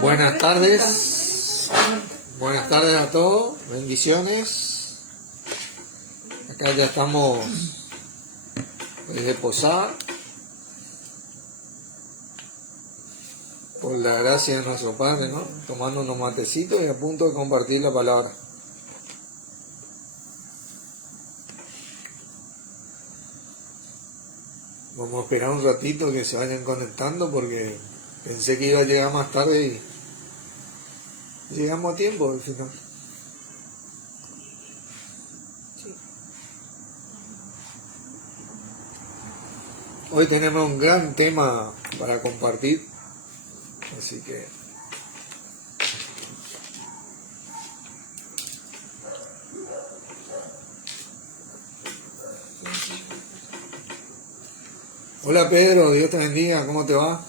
Buenas tardes a todos, bendiciones. Acá ya estamos desde Posada, por la gracia de nuestro Padre, ¿no? Tomando unos matecitos y a punto de compartir la palabra. Vamos a esperar un ratito que se vayan conectando porque pensé que iba a llegar más tarde y llegamos a tiempo al final. Hoy tenemos un gran tema para compartir, así que hola Pedro, Dios te bendiga, ¿cómo te va?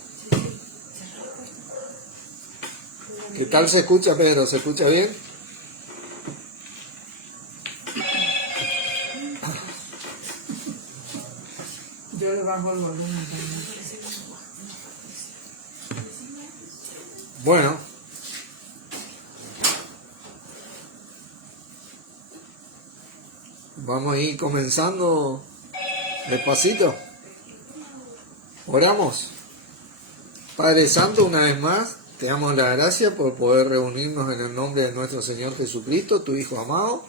¿Qué tal se escucha, Pedro? ¿Se escucha bien? Yo le bajo el volumen también. Bueno, vamos a ir comenzando despacito. Oramos. Padre Santo, una vez más, te damos la gracia por poder reunirnos en el nombre de nuestro Señor Jesucristo, tu Hijo amado,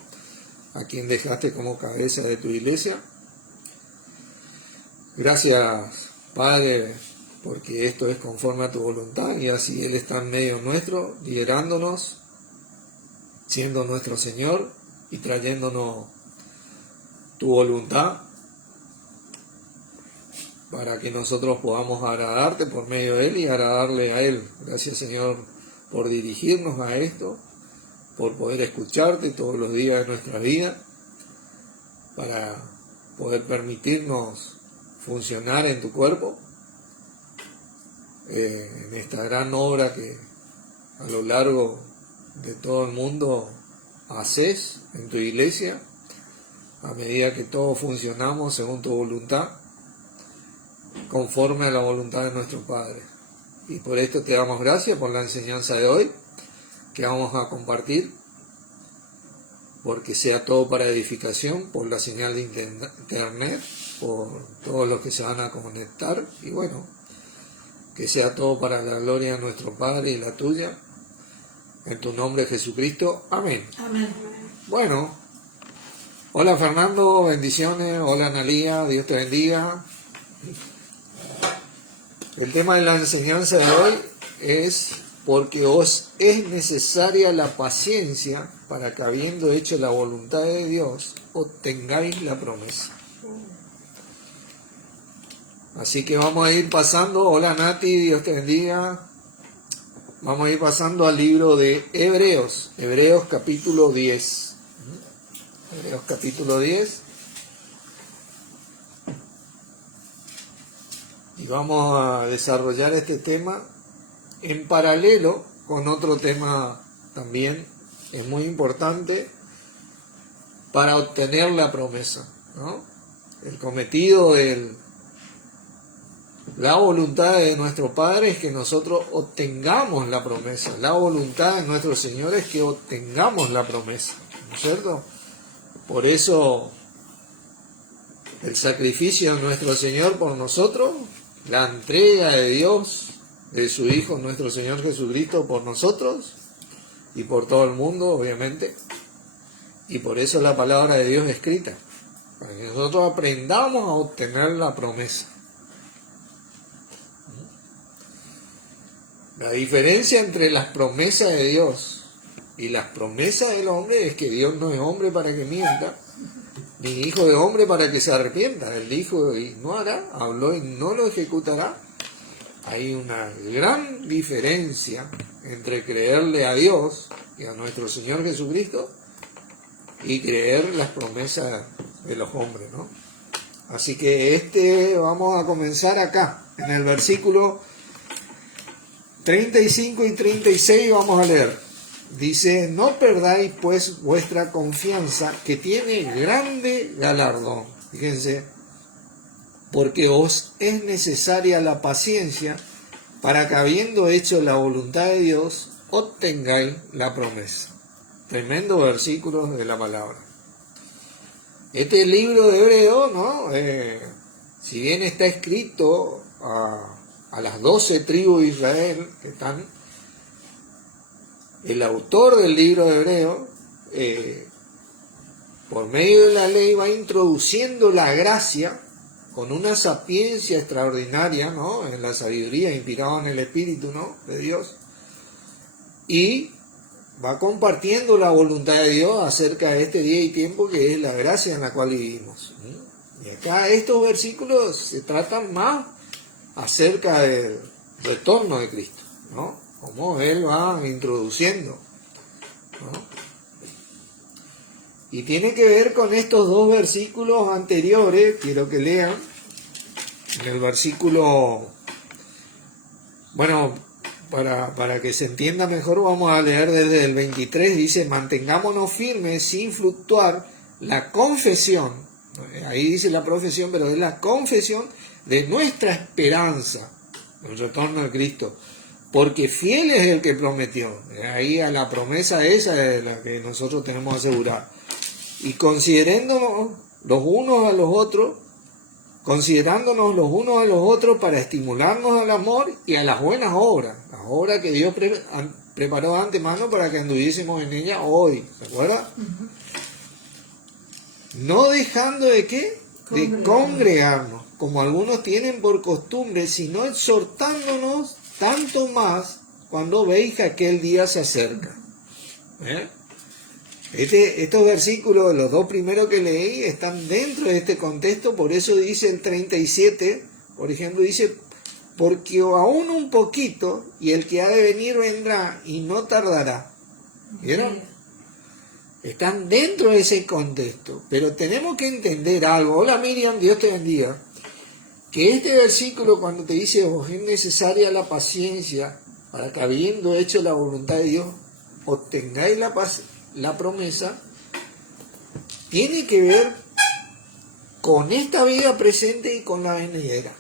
a quien dejaste como cabeza de tu iglesia. Gracias, Padre, porque esto es conforme a tu voluntad y así Él está en medio nuestro, liderándonos, siendo nuestro Señor y trayéndonos tu voluntad para que nosotros podamos agradarte por medio de Él y agradarle a Él. Gracias, Señor, por dirigirnos a esto, por poder escucharte todos los días de nuestra vida, para poder permitirnos funcionar en tu cuerpo, en esta gran obra que a lo largo de todo el mundo haces en tu iglesia, a medida que todos funcionamos según tu voluntad, conforme a la voluntad de nuestro Padre. Y por esto te damos gracias por la enseñanza de hoy que vamos a compartir, porque sea todo para edificación, por la señal de internet, por todos los que se van a conectar, y bueno, que sea todo para la gloria de nuestro Padre y la tuya, en tu nombre Jesucristo, amén. Amén. Bueno, hola Fernando, bendiciones, hola Analía, Dios te bendiga. El tema de la enseñanza de hoy es: porque os es necesaria la paciencia para que, habiendo hecho la voluntad de Dios, obtengáis la promesa. Así que vamos a ir pasando. Hola Nati, Dios te bendiga. Vamos a ir pasando al libro de Hebreos, Hebreos capítulo 10. Hebreos capítulo 10. Y vamos a desarrollar este tema en paralelo con otro tema también es muy importante para obtener la promesa, ¿no? El cometido de la voluntad de nuestro Padre es que nosotros obtengamos la promesa. La voluntad de nuestro Señor es que obtengamos la promesa, ¿no es cierto? Por eso el sacrificio de nuestro Señor por nosotros, la entrega de Dios, de su Hijo, nuestro Señor Jesucristo, por nosotros y por todo el mundo, obviamente. Y por eso la palabra de Dios escrita, para que nosotros aprendamos a obtener la promesa. La diferencia entre las promesas de Dios y las promesas del hombre es que Dios no es hombre para que mienta, ni hijo de hombre para que se arrepienta. Él dijo y no hará, habló y no lo ejecutará. Hay una gran diferencia entre creerle a Dios y a nuestro Señor Jesucristo y creer las promesas de los hombres, ¿no? Así que vamos a comenzar acá, en el versículo 35 y 36 vamos a leer. Dice: no perdáis pues vuestra confianza, que tiene grande galardón. Fíjense, porque os es necesaria la paciencia para que habiendo hecho la voluntad de Dios, obtengáis la promesa. Tremendo versículo de la palabra. Este libro de Hebreo, ¿no? Si bien está escrito a las 12 tribus de Israel, que están, el autor del libro de Hebreo, por medio de la ley va introduciendo la gracia con una sapiencia extraordinaria, ¿no? En la sabiduría, inspirada en el Espíritu, ¿no? De Dios, y va compartiendo la voluntad de Dios acerca de este día y tiempo que es la gracia en la cual vivimos. Y acá estos versículos se tratan más acerca del retorno de Cristo, ¿no? Cómo Él va introduciendo, ¿no? Y tiene que ver con estos dos versículos anteriores, quiero que lean, en el versículo, bueno, para que se entienda mejor vamos a leer desde el 23, dice, mantengámonos firmes sin fluctuar la confesión, ahí dice la profesión, pero es la confesión de nuestra esperanza, el retorno de Cristo, porque fiel es el que prometió, ahí a la promesa esa es la que nosotros tenemos que asegurar. Y considerándonos los unos a los otros para estimularnos al amor y a las buenas obras, las obras que Dios preparó de antemano para que anduviésemos en ellas hoy, ¿se acuerda? No dejando de ¿qué? De congregarnos, como algunos tienen por costumbre, sino exhortándonos tanto más cuando veis que aquel día se acerca. Estos versículos, los dos primeros que leí, están dentro de este contexto, por eso dice el 37, por ejemplo, dice, porque aún un poquito, y el que ha de venir vendrá, y no tardará. ¿Vieron? Están dentro de ese contexto, pero tenemos que entender algo. Hola Miriam, Dios te bendiga. Que este versículo cuando te dice, os es necesaria la paciencia, para que habiendo hecho la voluntad de Dios, obtengáis la promesa, tiene que ver con esta vida presente y con la venidera.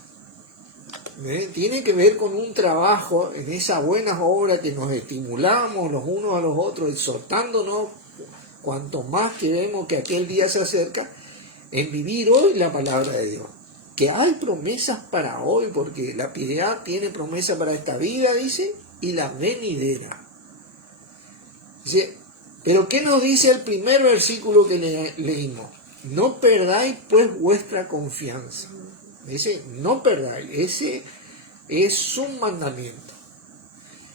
Tiene que ver con un trabajo en esas buenas obras que nos estimulamos los unos a los otros, exhortándonos cuanto más que vemos que aquel día se acerca, en vivir hoy la palabra de Dios. Que hay promesas para hoy, porque la piedad tiene promesa para esta vida, dice, y la venidera. Dice, pero ¿qué nos dice el primer versículo que leímos? No perdáis pues vuestra confianza. Dice, no perdáis. Ese es un mandamiento.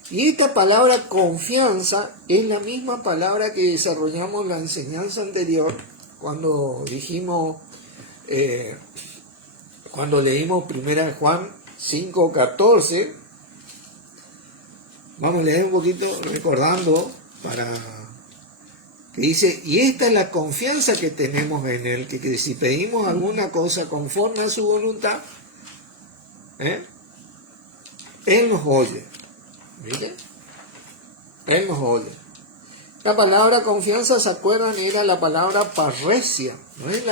Y esta palabra confianza es la misma palabra que desarrollamos en la enseñanza anterior cuando dijimos, cuando leímos 1 Juan 5:14. Vamos a leer un poquito recordando para... que dice, y esta es la confianza que tenemos en Él, que si pedimos alguna cosa conforme a su voluntad, Él nos oye. ¿Viste? Él nos oye. La palabra confianza, ¿se acuerdan? Era la palabra parresia. No es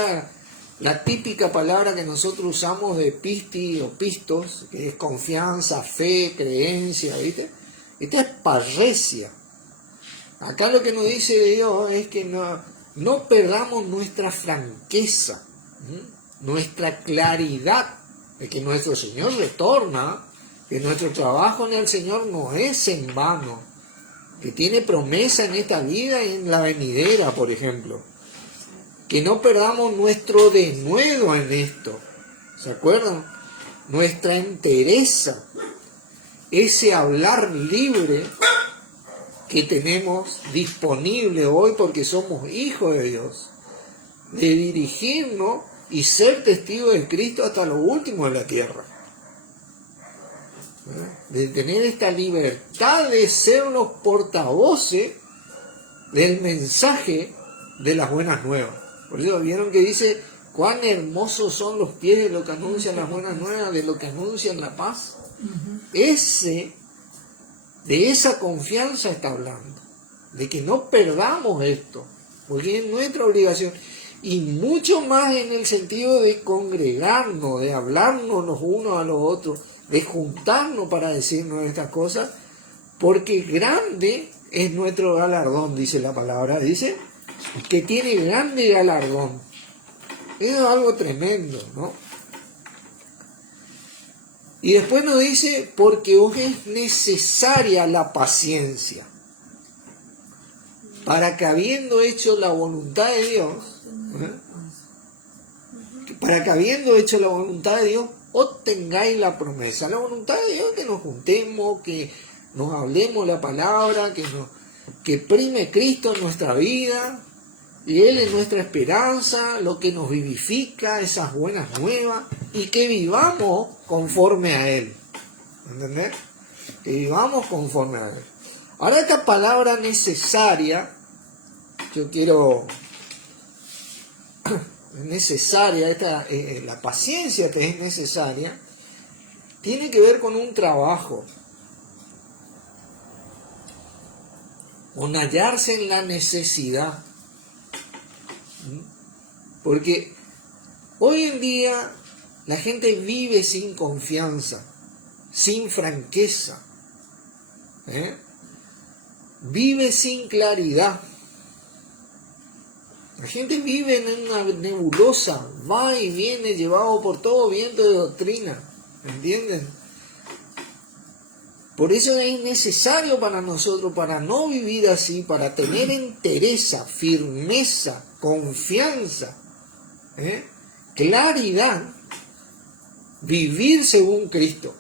la típica palabra que nosotros usamos de pisti o pistos, que es confianza, fe, creencia, ¿viste? Esta es parresia. Acá lo que nos dice Dios es que no perdamos nuestra franqueza, nuestra claridad de que nuestro Señor retorna, que nuestro trabajo en el Señor no es en vano, que tiene promesa en esta vida y en la venidera, por ejemplo. Que no perdamos nuestro denuedo en esto, ¿se acuerdan? Nuestra entereza, ese hablar libre que tenemos disponible hoy porque somos hijos de Dios, de dirigirnos y ser testigos de Cristo hasta lo último de la tierra, de tener esta libertad de ser los portavoces del mensaje de las buenas nuevas. Por eso vieron que dice, cuán hermosos son los pies de lo que anuncian las buenas nuevas, de lo que anuncian la paz. De esa confianza está hablando, de que no perdamos esto, porque es nuestra obligación, y mucho más en el sentido de congregarnos, de hablarnos los unos a los otros, de juntarnos para decirnos estas cosas, porque grande es nuestro galardón, dice la palabra, dice que tiene grande galardón. Eso es algo tremendo, ¿no? Y después nos dice, porque os es necesaria la paciencia, para que habiendo hecho la voluntad de Dios, para que habiendo hecho la voluntad de Dios, obtengáis la promesa. La voluntad de Dios es que nos juntemos, que nos hablemos la palabra, que prime Cristo en nuestra vida, y Él es nuestra esperanza, lo que nos vivifica, esas buenas nuevas, y que vivamos conforme a Él. ¿Entendés? Que vivamos conforme a Él. Ahora esta palabra necesaria, yo quiero... necesaria, la paciencia que es necesaria, tiene que ver con un trabajo, con hallarse en la necesidad. Porque hoy en día la gente vive sin confianza, sin franqueza, vive sin claridad. La gente vive en una nebulosa, va y viene llevado por todo viento de doctrina, ¿entienden? Por eso es necesario para nosotros, para no vivir así, para tener entereza, firmeza, confianza, claridad, vivir según Cristo,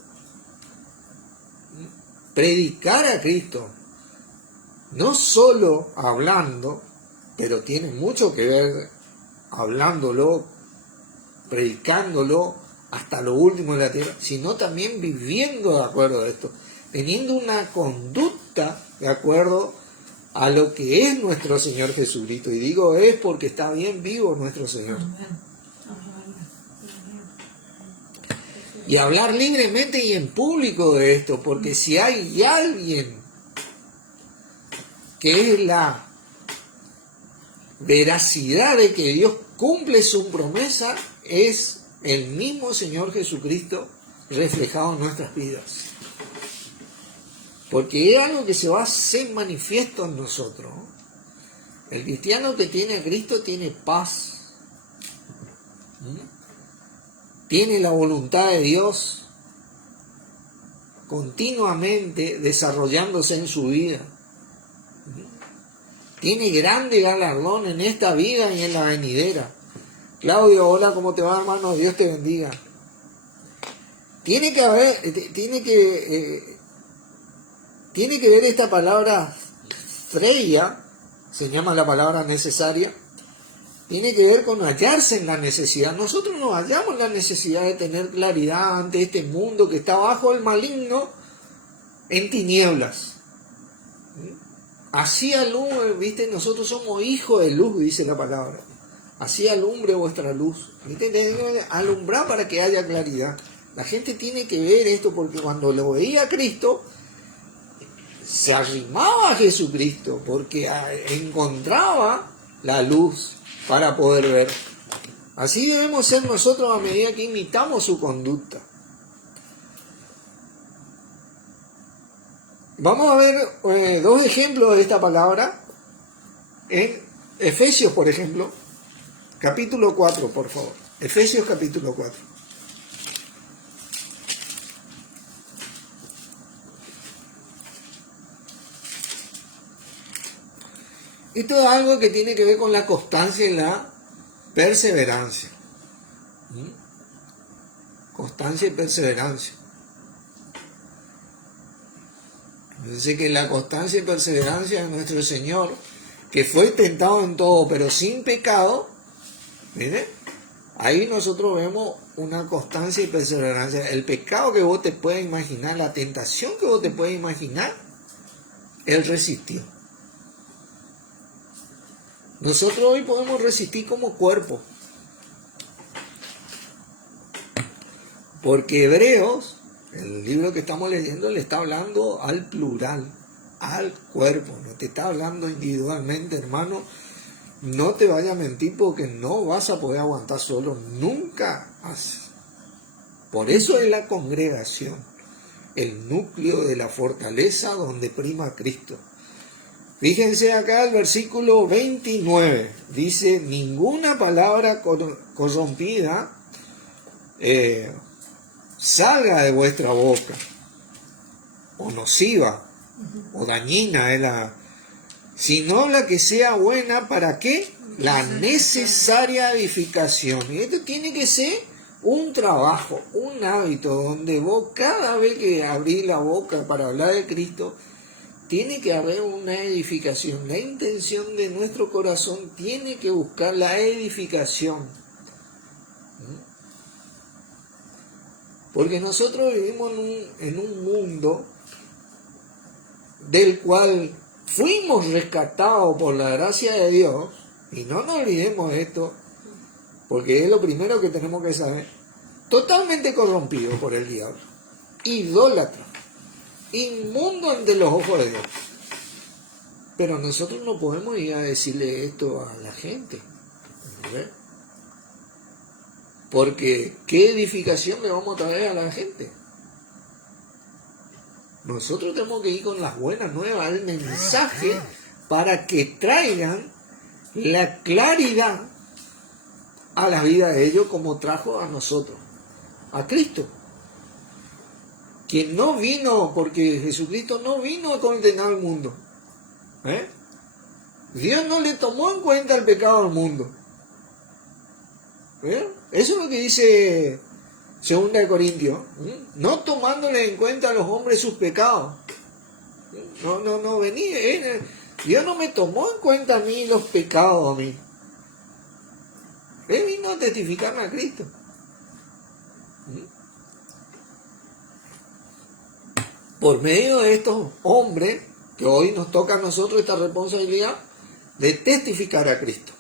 predicar a Cristo, no solo hablando, pero tiene mucho que ver hablándolo, predicándolo hasta lo último de la tierra, sino también viviendo de acuerdo a esto, teniendo una conducta de acuerdo a lo que es nuestro Señor Jesucristo. Y digo es porque está bien vivo nuestro Señor. Y hablar libremente y en público de esto, porque si hay alguien que es la veracidad de que Dios cumple su promesa, es el mismo Señor Jesucristo reflejado en nuestras vidas. Porque es algo que se va a hacer manifiesto en nosotros. El cristiano que tiene a Cristo tiene paz. Tiene la voluntad de Dios continuamente desarrollándose en su vida. Tiene grande galardón en esta vida y en la venidera. Claudio, hola, ¿cómo te va, hermano? Dios te bendiga. Tiene que ver esta palabra freya, se llama la palabra necesaria, tiene que ver con hallarse en la necesidad. Nosotros nos hallamos en la necesidad de tener claridad ante este mundo que está bajo el maligno en tinieblas. Así alumbre, ¿viste? Nosotros somos hijos de luz, dice la palabra. Así alumbre vuestra luz. ¿Viste? Alumbrar para que haya claridad. La gente tiene que ver esto porque cuando lo veía a Cristo, se arrimaba a Jesucristo porque encontraba la luz para poder ver. Así debemos ser nosotros a medida que imitamos su conducta. Vamos a ver dos ejemplos de esta palabra en Efesios, por ejemplo, capítulo 4, por favor. Efesios capítulo 4. Esto es algo que tiene que ver con la constancia y la perseverancia. Constancia y perseverancia. Dice que la constancia y perseverancia de nuestro Señor, que fue tentado en todo, pero sin pecado, ¿miren? Ahí nosotros vemos una constancia y perseverancia. El pecado que vos te puedes imaginar, la tentación que vos te puedes imaginar, Él resistió. Nosotros hoy podemos resistir como cuerpo. Porque Hebreos, el libro que estamos leyendo, le está hablando al plural, al cuerpo. No te está hablando individualmente, hermano. No te vayas a mentir porque no vas a poder aguantar solo. Nunca. Por eso es la congregación, el núcleo de la fortaleza donde prima Cristo. Fíjense acá el versículo 29, dice, ninguna palabra corrompida salga de vuestra boca, o nociva, o dañina, sino la que sea buena, ¿para qué? La necesaria edificación. Y esto tiene que ser un trabajo, un hábito, donde vos cada vez que abrís la boca para hablar de Cristo, tiene que haber una edificación. La intención de nuestro corazón tiene que buscar la edificación. Porque nosotros vivimos en un mundo del cual fuimos rescatados por la gracia de Dios, y no nos olvidemos de esto, porque es lo primero que tenemos que saber, totalmente corrompido por el diablo, idólatra, inmundo ante los ojos de Dios. Pero nosotros no podemos ir a decirle esto a la gente, ¿verdad? Porque ¿qué edificación le vamos a traer a la gente? Nosotros tenemos que ir con las buenas nuevas, el mensaje, para que traigan la claridad a la vida de ellos, como trajo a nosotros, a Cristo, quien no vino, porque Jesucristo no vino a condenar al mundo. Dios no le tomó en cuenta el pecado del mundo. Eso es lo que dice 2 Corintios, no tomándole en cuenta a los hombres sus pecados. No venía. Dios no me tomó en cuenta a mí los pecados a mí. Él vino a testificarme a Cristo. Por medio de estos hombres, que hoy nos toca a nosotros esta responsabilidad de testificar a Cristo,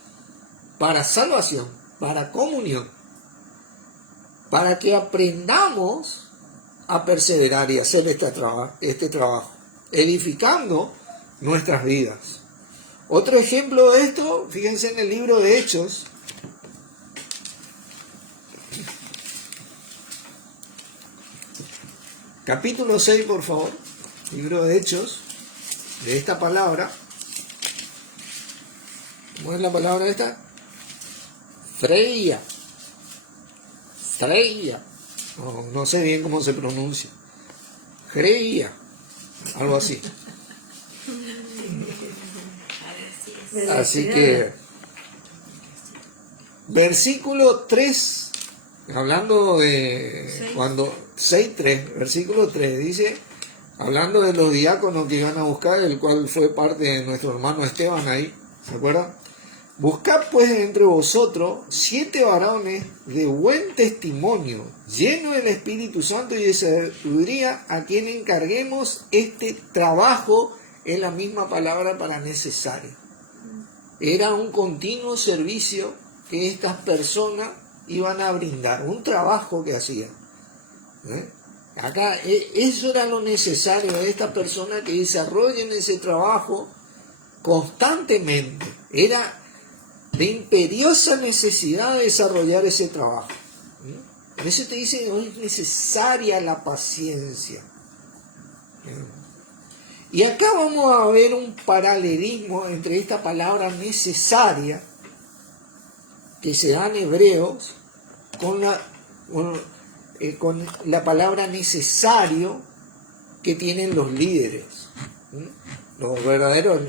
para salvación, para comunión, para que aprendamos a perseverar y hacer este trabajo, edificando nuestras vidas. Otro ejemplo de esto, fíjense en el libro de Hechos, capítulo 6, por favor, libro de Hechos, de esta palabra. ¿Cómo es la palabra esta? Freya. No sé bien cómo se pronuncia. Freya, algo así. Así que, versículo 3, hablando de cuando 6:3, versículo 3 dice, hablando de los diáconos que iban a buscar, el cual fue parte de nuestro hermano Esteban ahí, ¿se acuerdan? Buscad pues entre vosotros 7 varones de buen testimonio, llenos del Espíritu Santo y de sabiduría, a quien encarguemos este trabajo, en la misma palabra para necesario. Era un continuo servicio que estas personas iban a brindar, un trabajo que hacían. Acá, eso era lo necesario de estas personas, que desarrollen ese trabajo constantemente. Era de imperiosa necesidad de desarrollar ese trabajo. Por eso te dice que es necesaria la paciencia. Y acá vamos a ver un paralelismo entre esta palabra necesaria que se da en Hebreos con la palabra necesario que tienen los líderes, los verdaderos,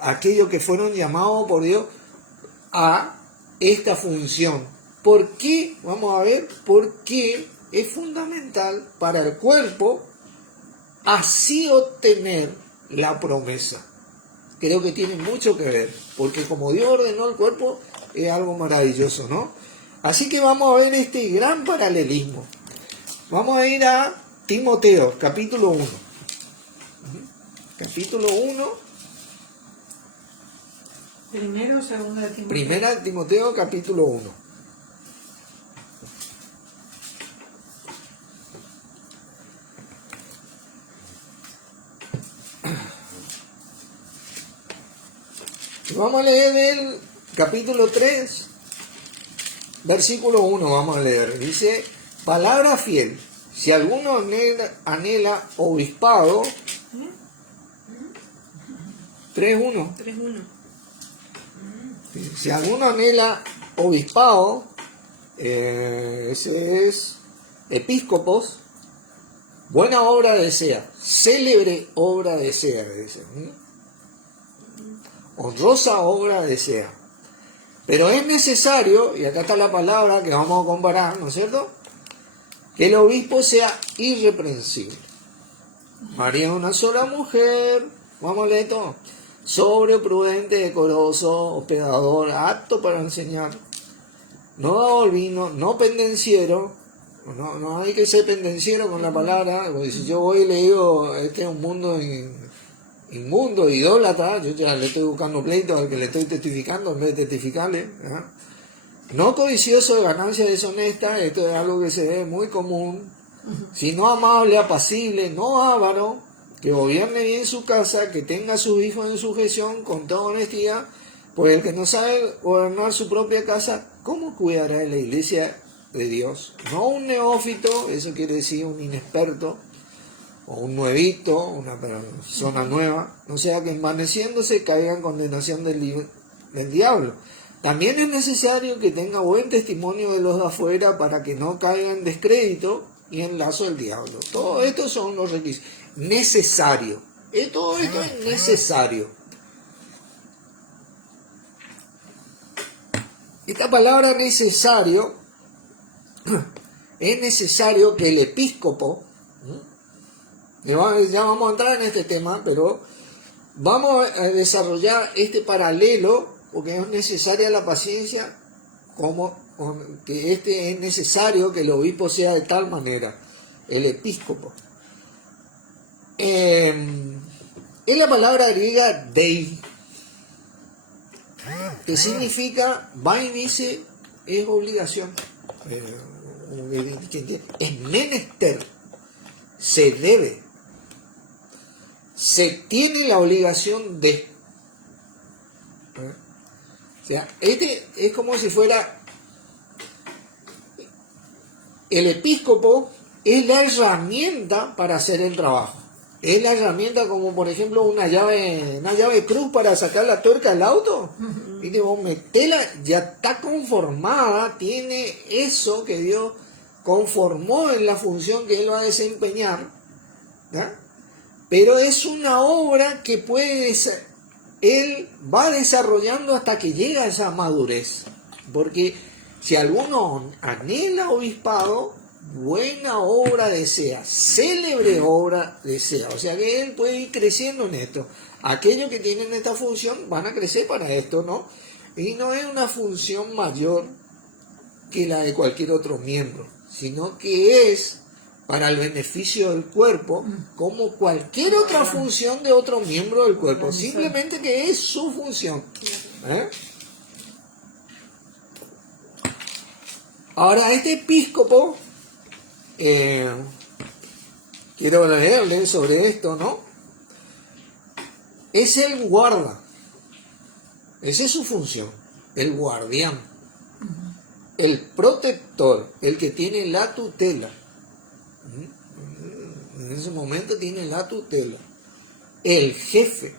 aquellos que fueron llamados por Dios a esta función. ¿Por qué? Vamos a ver por qué es fundamental para el cuerpo así obtener la promesa. Creo que tiene mucho que ver, porque como Dios ordenó el cuerpo, es algo maravilloso, ¿no? Así que vamos a ver este gran paralelismo. Vamos a ir a Timoteo, capítulo 1. Capítulo 1. Primero o segunda de Timoteo. Primera de Timoteo, capítulo 1. Vamos a leer el capítulo 3, versículo 1, vamos a leer. Dice, Palabra fiel. Si alguno anhela obispado, 3:1. 3:1. Si alguno anhela obispado, ese es episcopos, buena obra desea, célebre obra desea, dice. Honrosa obra desea. Pero es necesario, y acá está la palabra que vamos a comparar, ¿no es cierto?, que el obispo sea irreprensible. María es una sola mujer, vamos a leer todo. Sobrio, prudente, decoroso, hospedador, apto para enseñar. No dado el vino, no pendenciero. No hay que ser pendenciero con la palabra, porque si yo voy y le digo, este es un mundo inmundo, idólatra, yo ya le estoy buscando pleito al que le estoy testificando en vez de testificarle. ¿Eh? No codicioso de ganancias deshonestas, esto es algo que se ve muy común, sino amable, apacible, no avaro, que gobierne bien su casa, que tenga a sus hijos en sujeción con toda honestidad, pues el que no sabe gobernar su propia casa, ¿cómo cuidará de la iglesia de Dios? No un neófito, eso quiere decir un inexperto, o un nuevito, una persona nueva, no sea que envaneciéndose caiga en condenación del diablo. También es necesario que tenga buen testimonio de los de afuera para que no caiga en descrédito y en lazo del diablo. Todo esto son los requisitos. Necesario. Todo esto es necesario. Esta palabra necesario, es necesario que el episcopo, ya vamos a entrar en este tema, pero vamos a desarrollar este paralelo, porque es necesaria la paciencia, como que es necesario que el obispo sea de tal manera, el episcopo. Es la palabra griega dei, que significa, va y dice, es obligación, es menester, se debe, se tiene la obligación de. O sea, este es como si fuera el episcopo, es la herramienta para hacer el trabajo. Es la herramienta como por ejemplo una llave cruz para sacar la tuerca del auto. Y digo, metela, ya está conformada, tiene eso que Dios conformó en la función que Él va a desempeñar, ¿verdad? Pero es una obra que Él va desarrollando hasta que llega a esa madurez. Porque si alguno anhela obispado, buena obra desea, célebre obra desea. O sea que él puede ir creciendo en esto. Aquellos que tienen esta función van a crecer para esto, ¿no? Y no es una función mayor que la de cualquier otro miembro, sino que es para el beneficio del cuerpo, como cualquier otra función de otro miembro del cuerpo, simplemente que es su función. ¿Eh? Ahora, este episcopo, quiero leerle sobre esto, ¿no? Es el guarda, esa es su función, el guardián, el protector, el que tiene la tutela. En ese momento tiene la tutela, el jefe,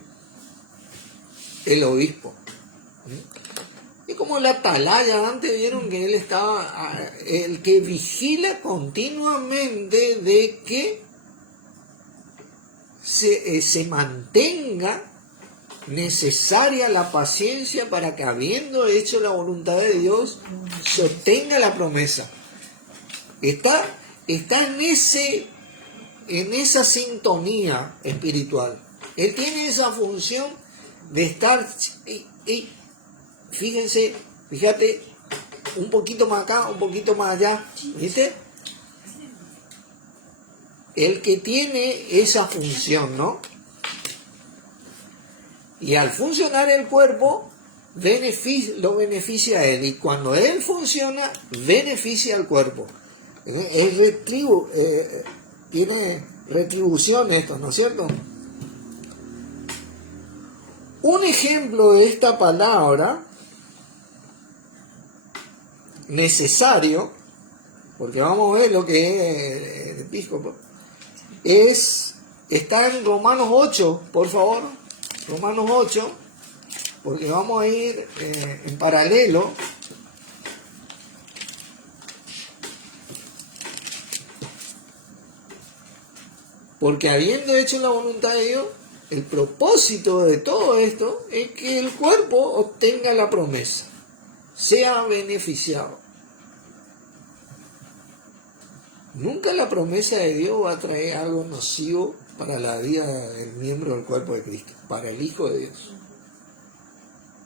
el obispo. Y como la atalaya, antes vieron que él estaba, el que vigila continuamente de que se mantenga necesaria la paciencia para que, habiendo hecho la voluntad de Dios, se obtenga la promesa. Está en esa sintonía espiritual. Él tiene esa función de estar, fíjate, un poquito más acá, un poquito más allá, ¿viste? El que tiene esa función, ¿no? Y al funcionar el cuerpo, lo beneficia a él. Y cuando él funciona, beneficia al cuerpo. Tiene retribución esto, ¿no es cierto? Un ejemplo de esta palabra, necesario, porque vamos a ver lo que es el episcopo, está en Romanos 8, por favor, Romanos 8, porque vamos a ir en paralelo. Porque habiendo hecho la voluntad de Dios, el propósito de todo esto es que el cuerpo obtenga la promesa, sea beneficiado. Nunca la promesa de Dios va a traer algo nocivo para la vida del miembro del cuerpo de Cristo, para el Hijo de Dios.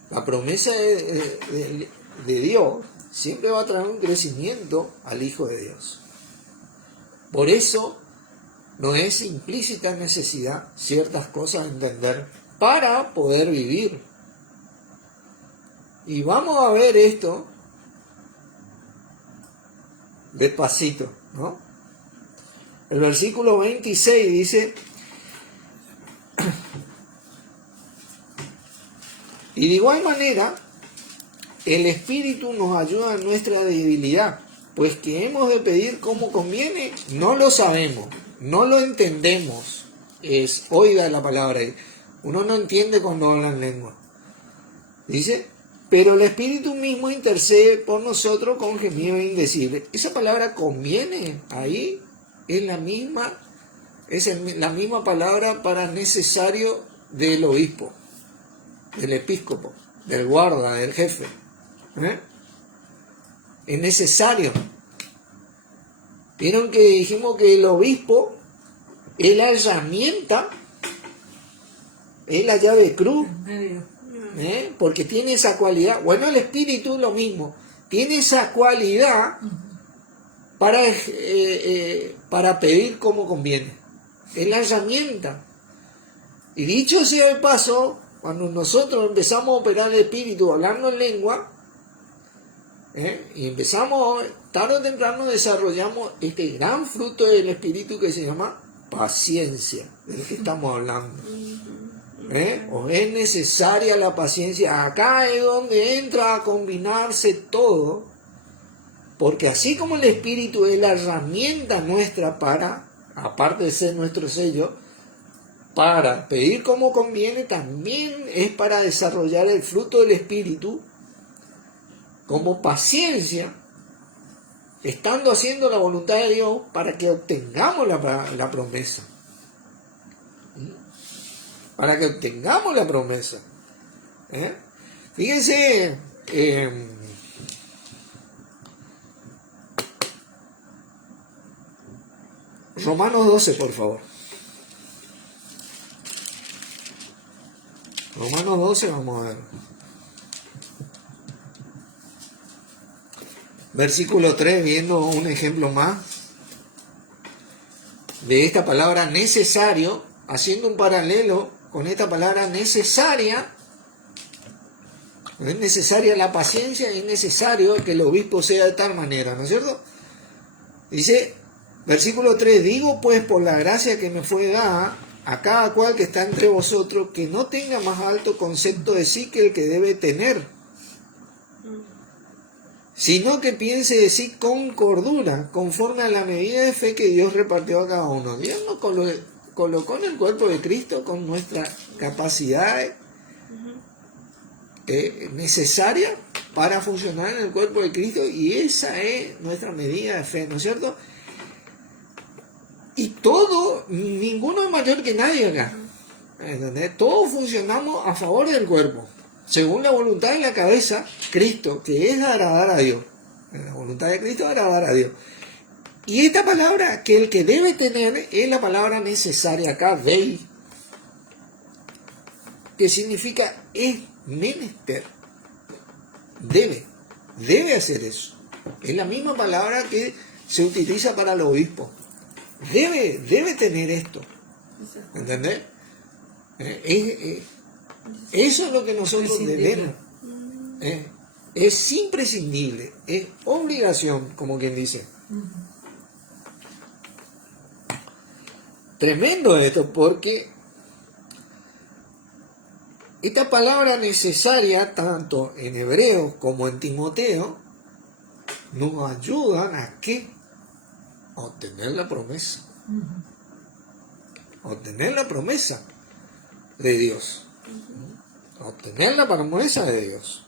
La promesa de Dios siempre va a traer un crecimiento al Hijo de Dios. Por eso no es implícita necesidad ciertas cosas a entender para poder vivir. Y vamos a ver esto despacito, ¿no? El versículo 26 dice: y de igual manera, el Espíritu nos ayuda en nuestra debilidad, pues que hemos de pedir como conviene, no lo sabemos, no lo entendemos. Oiga la palabra ahí. Uno no entiende cuando habla en lengua. Dice, pero el Espíritu mismo intercede por nosotros con gemidos indecibles. Esa palabra conviene ahí es la misma palabra para necesario del obispo, del episcopo, del guarda, del jefe. Es necesario. Vieron que dijimos que el obispo es la herramienta, es la llave cruz, porque tiene esa cualidad. Bueno, el Espíritu lo mismo, tiene esa cualidad para pedir como conviene. Es la herramienta. Y dicho sea de paso, cuando nosotros empezamos a operar el Espíritu hablando en lengua, y empezamos, tarde o temprano desarrollamos este gran fruto del Espíritu que se llama paciencia, del que estamos hablando. O es necesaria la paciencia. Acá es donde entra a combinarse todo, porque así como el Espíritu es la herramienta nuestra para, aparte de ser nuestro sello, para pedir como conviene, también es para desarrollar el fruto del Espíritu como paciencia, estando haciendo la voluntad de Dios para que obtengamos la promesa. Para que obtengamos la promesa. Fíjense, Romanos 12, por favor. Romanos 12, vamos a ver. Versículo 3, viendo un ejemplo más de esta palabra necesario, haciendo un paralelo con esta palabra necesaria. Es necesaria la paciencia, es necesario que el obispo sea de tal manera, ¿no es cierto? Dice, versículo 3, digo pues por la gracia que me fue dada a cada cual que está entre vosotros, que no tenga más alto concepto de sí que el que debe tener, sino que piense de sí con cordura, conforme a la medida de fe que Dios repartió a cada uno. Dios nos colocó en el cuerpo de Cristo con nuestra capacidad necesaria para funcionar en el cuerpo de Cristo, y esa es nuestra medida de fe, ¿no es cierto? Y todo, ninguno es mayor que nadie acá, ¿entendés? Todos funcionamos a favor del cuerpo, según la voluntad de la cabeza, Cristo, que es agradar a Dios. La voluntad de Cristo es agradar a Dios. Y esta palabra, que el que debe tener, es la palabra necesaria acá, dei, que significa es menester. Debe hacer eso. Es la misma palabra que se utiliza para el obispo. Debe tener esto. ¿Entendés? Eso es lo que nosotros debemos. Es imprescindible, es obligación, como quien dice. Tremendo esto, porque esta palabra necesaria, tanto en hebreo como en Timoteo, nos ayudan a ¿qué? obtener la promesa. Obtener la promesa de Dios. Obtener la promesa de Dios.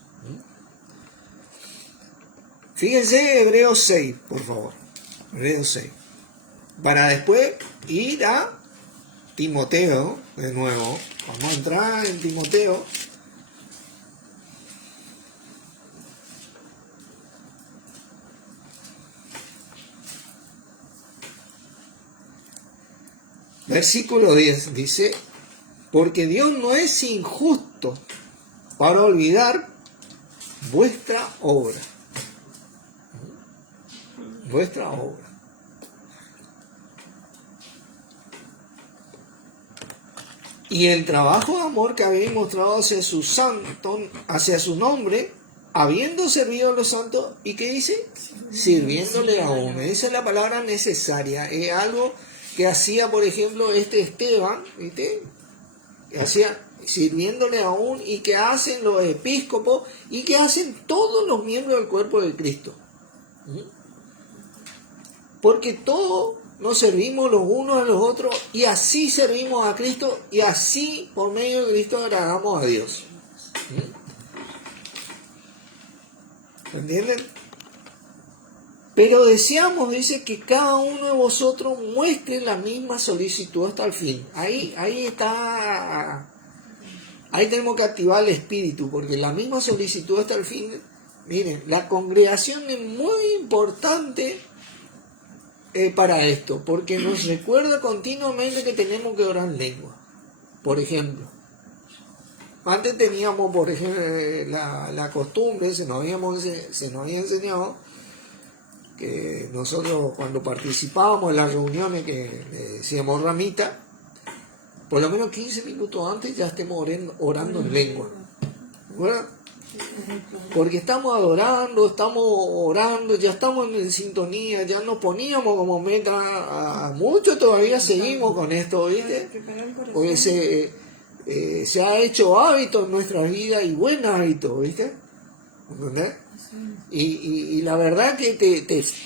Fíjense Hebreos 6, por favor. Hebreos 6. Para después ir a Timoteo, de nuevo. Vamos a entrar en Timoteo. Versículo 10 dice, porque Dios no es injusto para olvidar vuestra obra. Vuestra obra. Y el trabajo de amor que habéis mostrado hacia su santo, hacia su nombre, habiendo servido a los santos, ¿y qué dice? Sirviéndole aún. Esa es la palabra necesaria. Es algo que hacía, por ejemplo, Esteban, ¿viste? Que hacía sirviéndole aún, y que hacen los episcopos, y que hacen todos los miembros del cuerpo de Cristo. Porque todos nos servimos los unos a los otros, y así servimos a Cristo, y así por medio de Cristo agradamos a Dios. ¿Entienden? Pero deseamos, dice, que cada uno de vosotros muestre la misma solicitud hasta el fin. Ahí está, ahí tenemos que activar el espíritu, porque la misma solicitud hasta el fin. Miren, la congregación es muy importante para esto, porque nos recuerda continuamente que tenemos que orar en lengua. Por ejemplo, antes teníamos, por ejemplo, la costumbre, se nos había enseñado que nosotros cuando participábamos en las reuniones que le decíamos ramita, por lo menos 15 minutos antes ya estemos orando en lengua. ¿Verdad? Porque estamos adorando, estamos orando, ya estamos en sintonía, ya nos poníamos como meta, a muchos todavía seguimos con esto, ¿viste? Porque se ha hecho hábito en nuestra vida, y buen hábito, ¿viste? ¿Entendés? Y la verdad que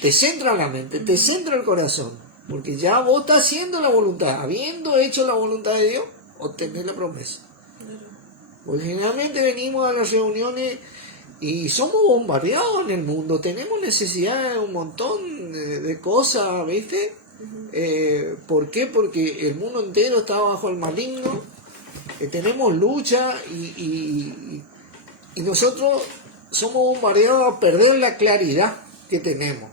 te centra la mente, te centra el corazón, porque ya vos estás haciendo la voluntad, habiendo hecho la voluntad de Dios, obtener la promesa. Porque generalmente venimos a las reuniones y somos bombardeados en el mundo, tenemos necesidad de un montón de cosas, ¿viste? ¿Por qué? Porque el mundo entero está bajo el maligno, tenemos lucha y nosotros somos bombardeados a perder la claridad que tenemos,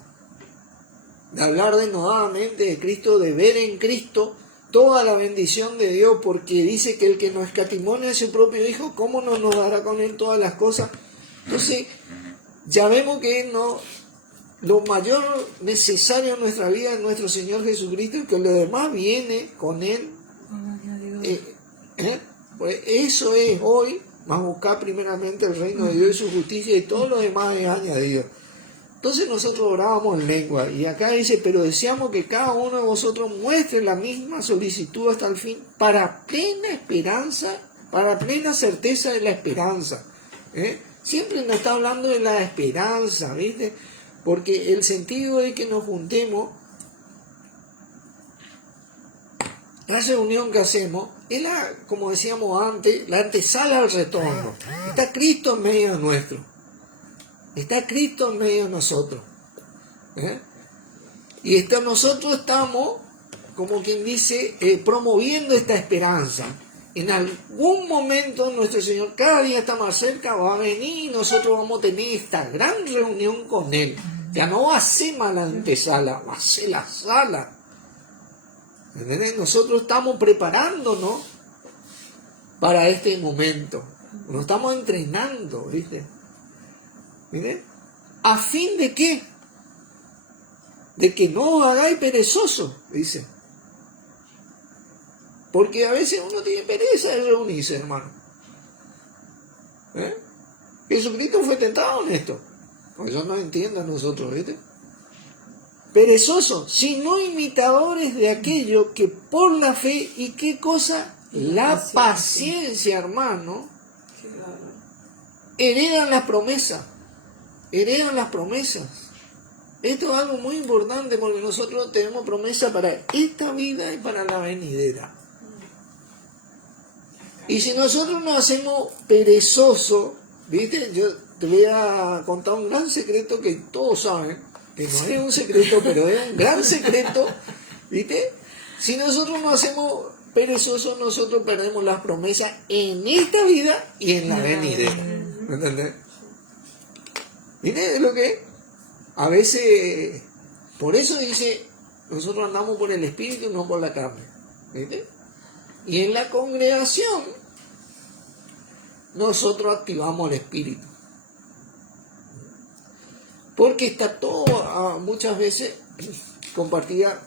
de hablar denodadamente de Cristo, de ver en Cristo toda la bendición de Dios, porque dice que el que nos escatimó en su propio Hijo, ¿cómo no nos dará con Él todas las cosas? Entonces, ya vemos que lo mayor necesario en nuestra vida es nuestro Señor Jesucristo, y que lo demás viene con Él. Pues eso es hoy, más buscar primeramente el reino de Dios y su justicia, y todo lo demás es añadido. Entonces nosotros orábamos en lengua, y acá dice, pero deseamos que cada uno de vosotros muestre la misma solicitud hasta el fin, para plena esperanza, para plena certeza de la esperanza. Siempre nos está hablando de la esperanza, ¿viste? Porque el sentido de que nos juntemos, la reunión que hacemos, es como decíamos antes, la antesala al retorno. Está Cristo en medio nuestro. Está Cristo en medio de nosotros. Y nosotros estamos, como quien dice, promoviendo esta esperanza. En algún momento nuestro Señor cada día está más cerca, va a venir, y nosotros vamos a tener esta gran reunión con Él. Ya no va a ser más la antesala, va a ser la sala. ¿Entendés? Nosotros estamos preparándonos para este momento. Nos estamos entrenando, ¿viste? ¿Miren? ¿A fin de qué? De que no os hagáis perezosos, dice. Porque a veces uno tiene pereza de reunirse, hermano. Jesucristo fue tentado en esto. Por eso no entiendan nosotros, ¿viste? Perezosos, sino imitadores de aquello que por la fe, ¿y qué cosa? La paciencia, hermano, heredan las promesas. Heredan las promesas. Esto es algo muy importante porque nosotros tenemos promesa para esta vida y para la venidera. Y si nosotros nos hacemos perezosos, ¿viste? Yo te voy a contar un gran secreto que todos saben, que no es un secreto, pero es un gran secreto, ¿viste? Si nosotros nos hacemos perezosos, nosotros perdemos las promesas en esta vida y en la venidera. ¿Me entendés? ¿Viste lo que es? A veces, por eso dice, nosotros andamos por el espíritu, no por la carne. ¿Viste? Y en la congregación, nosotros activamos el espíritu. Porque está todo, muchas veces, compartida.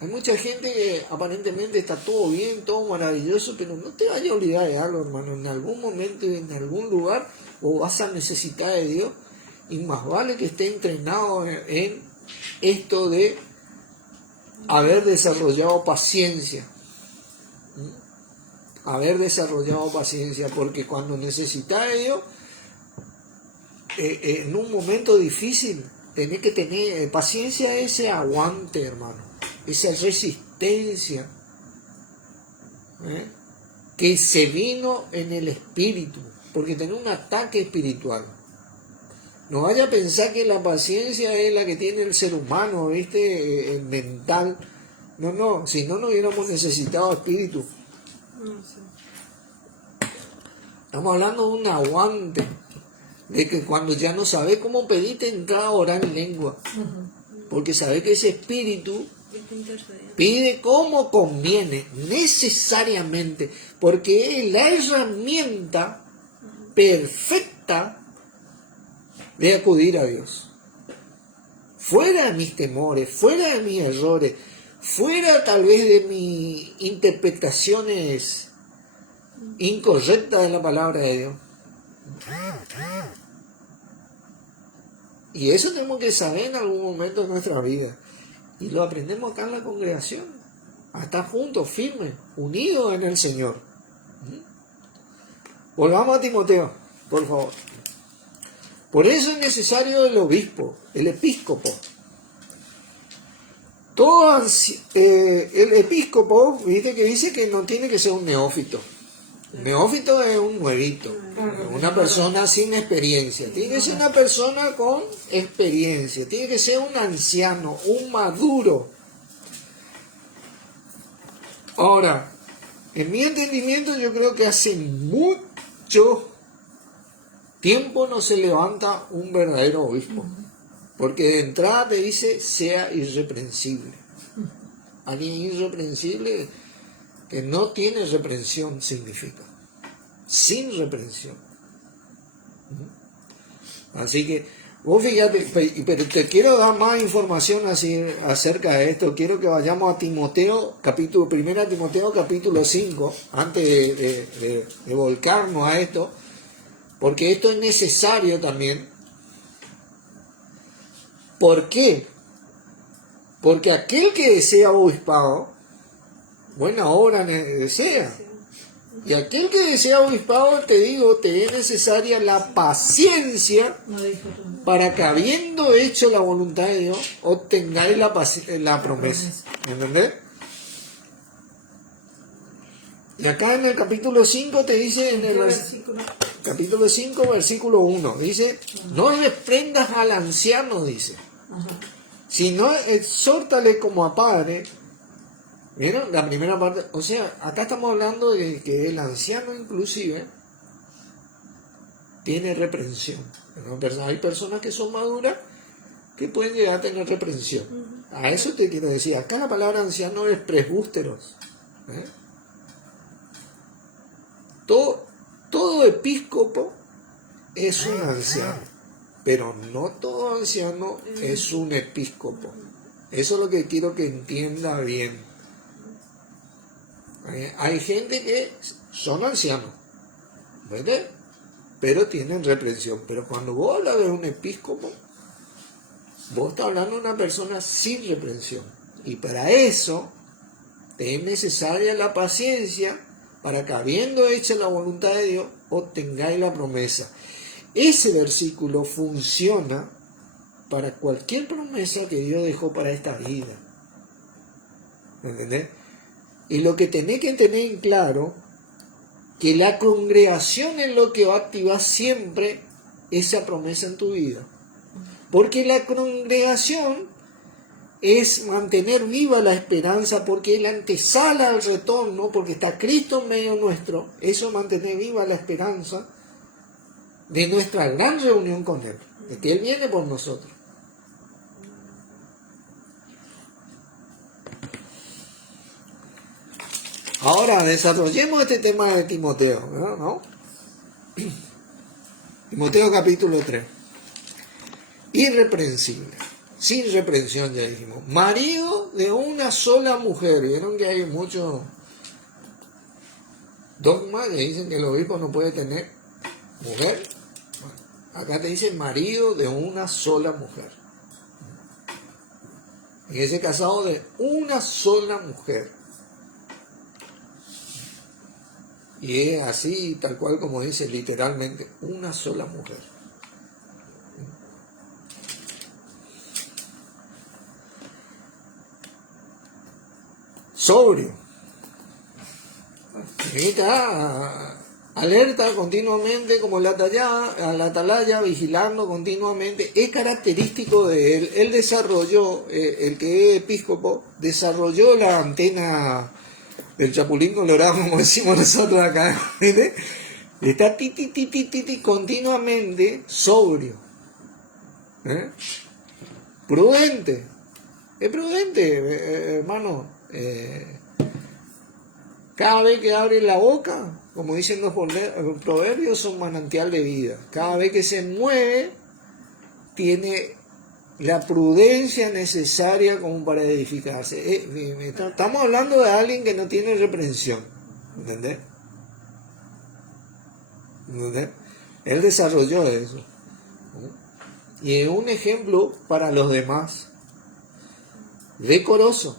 Hay mucha gente que aparentemente está todo bien, todo maravilloso, pero no te vayas a olvidar de algo, hermano. En algún momento, en algún lugar, vos vas a necesitar de Dios. Y más vale que esté entrenado en esto de haber desarrollado paciencia. Haber desarrollado paciencia, porque cuando necesitas de Dios, en un momento difícil, tenés que tener paciencia, ese aguante, hermano, esa resistencia, que se vino en el espíritu, porque tenés un ataque espiritual. No vaya a pensar que la paciencia es la que tiene el ser humano, ¿viste? El mental. No, si no hubiéramos necesitado espíritu. Estamos hablando de un aguante, de que cuando ya no sabes cómo pedirte, entrar a orar en lengua, porque sabes que ese espíritu pide como conviene, necesariamente, porque es la herramienta perfecta de acudir a Dios. Fuera de mis temores, fuera de mis errores, fuera tal vez de mis interpretaciones incorrectas de la palabra de Dios. Y eso tenemos que saber en algún momento de nuestra vida. Y lo aprendemos acá en la congregación. A estar juntos, firmes, unidos en el Señor. Volvamos a Timoteo, por favor. Por eso es necesario el obispo, el episcopo. El episcopo, viste que dice que no tiene que ser un neófito. Un neófito es un nuevito, una persona sin experiencia. Tiene que ser una persona con experiencia, tiene que ser un anciano, un maduro. Ahora, en mi entendimiento, yo creo que hace mucho tiempo no se levanta un verdadero obispo, porque de entrada te dice sea irreprensible. Alguien irreprensible que no tiene reprensión significa sin reprensión. Así que vos fíjate, pero te quiero dar más información así acerca de esto. Quiero que vayamos a Timoteo, primera Timoteo capítulo 5, antes de volcarnos a esto, porque esto es necesario también. ¿Por qué? Porque aquel que desea obispado, buena obra desea. Y aquel que desea obispado, te digo, te es necesaria la paciencia para que, habiendo hecho la voluntad de Dios, obtengáis la promesa. ¿Entendés? Y acá en el capítulo 5 te dice, en el capítulo 5, versículo 1, dice, no reprendas al anciano, dice, sino exhórtale como a padre. ¿Vieron? La primera parte, o sea, acá estamos hablando de que el anciano inclusive tiene reprensión. Hay personas que son maduras que pueden llegar a tener reprensión. A eso te quiero decir, acá la palabra anciano es presbústeros. Todo episcopo es un anciano, pero no todo anciano es un episcopo. Eso es lo que quiero que entienda bien. Hay gente que son ancianos, ¿verdad? Pero tienen reprensión. Pero cuando vos hablas de un episcopo, vos estás hablando de una persona sin reprensión. Y para eso te es necesaria la paciencia, para que, habiendo hecho la voluntad de Dios, obtengáis la promesa. Ese versículo funciona para cualquier promesa que Dios dejó para esta vida. ¿Entendés? Y lo que tenés que tener en claro, que la congregación es lo que va a activar siempre esa promesa en tu vida. Porque la congregación es mantener viva la esperanza, porque es la antesala al retorno, porque está Cristo en medio nuestro. Eso es mantener viva la esperanza de nuestra gran reunión con Él, de que Él viene por nosotros. Ahora desarrollemos este tema de Timoteo, ¿no? Timoteo capítulo 3. Irreprensible, sin reprensión, ya dijimos. Marido de una sola mujer. Vieron que hay muchos dogmas que dicen que el obispo no puede tener mujer. Bueno, acá te dice marido de una sola mujer. En ese casado de una sola mujer. Y es así, tal cual como dice, literalmente, una sola mujer. Sobrio. Está alerta continuamente, como la atalaya, vigilando continuamente. Es característico de él. Él desarrolló, el que es episcopo, desarrolló la antena del chapulín colorado, como decimos nosotros acá. ¿Viste? Está continuamente sobrio. Prudente. Es prudente, hermano. Cada vez que abre la boca, como dicen los proverbios, son manantial de vida. Cada vez que se mueve, tiene la prudencia necesaria como para edificarse. Estamos hablando de alguien que no tiene reprensión. ¿Entendés? Él desarrolló eso. Y es un ejemplo para los demás. Decoroso.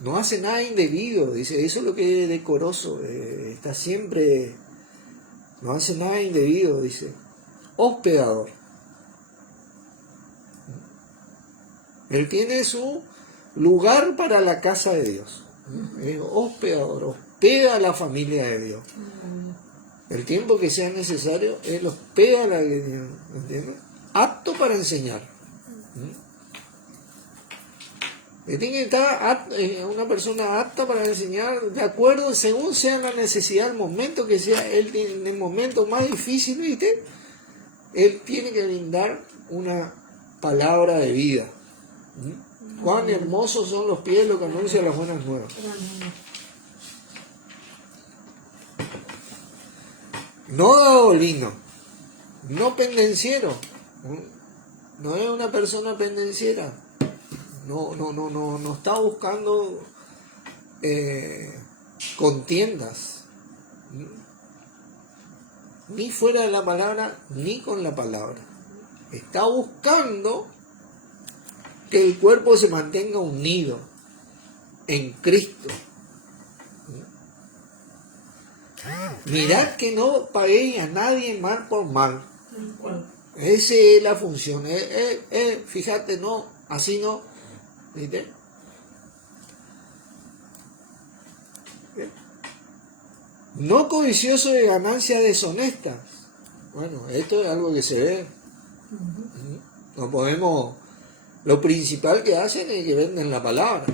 No hace nada indebido, dice, eso es lo que es decoroso, está siempre, no hace nada indebido, dice. Hospedador. Él tiene su lugar para la casa de Dios. Es hospedador, hospeda a la familia de Dios. El tiempo que sea necesario, él hospeda a la familia de Dios, ¿entiendes? Apto para enseñar. Tiene que estar una persona apta para enseñar de acuerdo, según sea la necesidad, el momento que sea, él en el momento más difícil, ¿viste? Él tiene que brindar una palabra de vida. Cuán hermosos son los pies lo que anuncia las buenas nuevas. No daolino, no pendenciero, no es una persona pendenciera. No está buscando contiendas, ni fuera de la palabra, ni con la palabra. Está buscando que el cuerpo se mantenga unido en Cristo. Mirad que no paguéis a nadie mal por mal. Esa es la función. Fíjate, no, así no. ¿Viste? No codicioso de ganancias deshonestas. Bueno, esto es algo que se ve. No podemos. Lo principal que hacen es que venden la palabra.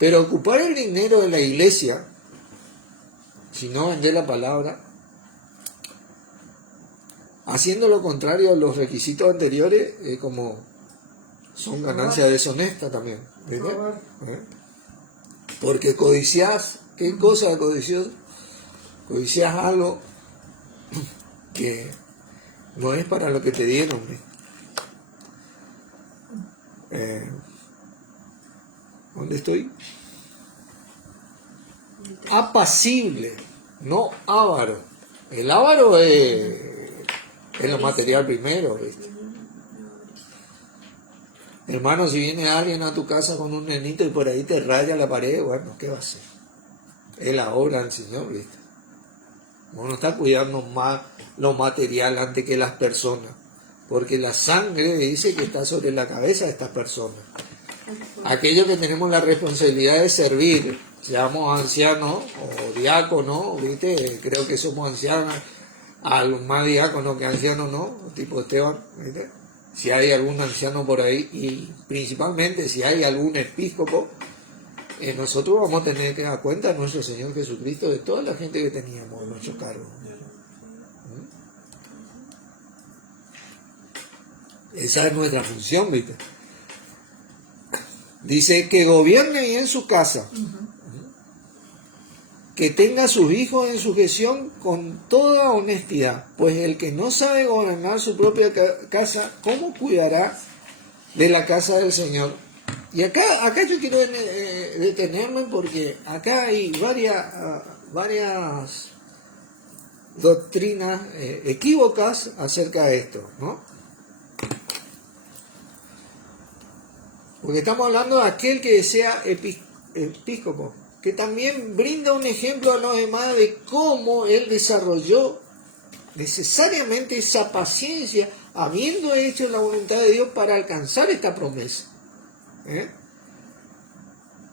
Pero ocupar el dinero de la iglesia, si no vender la palabra, haciendo lo contrario a los requisitos anteriores, como son ganancias deshonestas también. ¿Viste? Porque codiciás, ¿qué cosa es codicioso? Codiciás algo que no es para lo que te dieron. ¿Dónde estoy? Apacible, no avaro. El avaro es lo material primero, ¿viste? Hermano, si viene alguien a tu casa con un nenito y por ahí te raya la pared, bueno, ¿qué va a hacer? Es la obra del Señor, ¿viste? Uno está cuidando más lo material antes que las personas, porque la sangre dice que está sobre la cabeza de estas personas. Aquellos que tenemos la responsabilidad de servir, seamos ancianos o diáconos, ¿viste? Creo que somos ancianos, más diáconos que ancianos, ¿no? Tipo Esteban, ¿viste? Si hay algún anciano por ahí, y principalmente si hay algún episcopo, nosotros vamos a tener que dar cuenta a nuestro Señor Jesucristo de toda la gente que teníamos en nuestro cargo. Esa es nuestra función, ¿viste? Dice que gobierne bien su casa, que tenga a sus hijos en sujeción con toda honestidad, pues el que no sabe gobernar su propia casa, ¿cómo cuidará de la casa del Señor? Y acá yo quiero detenerme porque acá hay varias doctrinas equívocas acerca de esto, ¿no? Porque estamos hablando de aquel que sea episcopo, que también brinda un ejemplo a los demás de cómo él desarrolló necesariamente esa paciencia, habiendo hecho la voluntad de Dios para alcanzar esta promesa.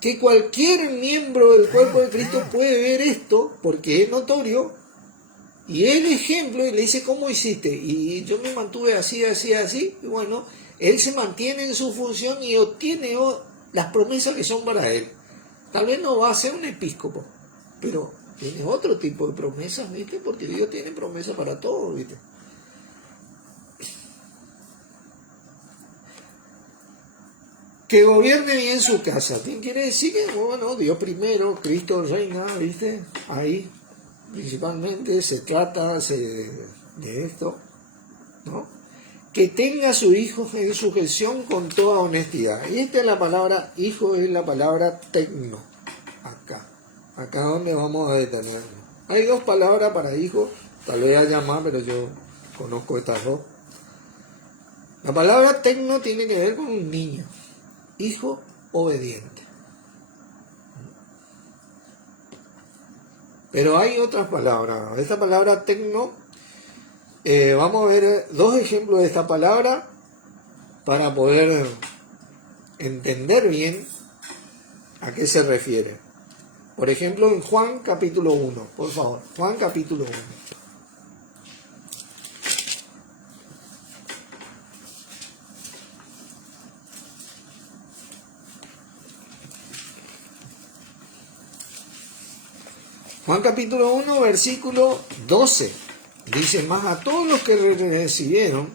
Que cualquier miembro del cuerpo de Cristo puede ver esto, porque es notorio, y el ejemplo, y le dice, ¿cómo hiciste? Y yo me mantuve así, y bueno, él se mantiene en su función y obtiene las promesas que son para él. Tal vez no va a ser un episcopo, pero tiene otro tipo de promesas, ¿viste? Porque Dios tiene promesas para todos, ¿viste? Que gobierne bien su casa. ¿Quién quiere decir que, bueno, Dios primero, Cristo reina, ¿viste? Ahí, principalmente, se trata de esto, ¿no? Que tenga a su hijo en sujeción con toda honestidad. Y esta es la palabra, hijo es la palabra tecno. Acá donde vamos a detenernos. Hay dos palabras para hijo, tal vez haya más, pero yo conozco estas dos. La palabra tecno tiene que ver con un niño, hijo obediente. Pero hay otras palabras. Esta palabra tecno, vamos a ver dos ejemplos de esta palabra para poder entender bien a qué se refiere. Por ejemplo, en Juan capítulo 1, por favor, Juan capítulo 1. Juan capítulo 1, versículo 12. Dice, más a todos los que recibieron,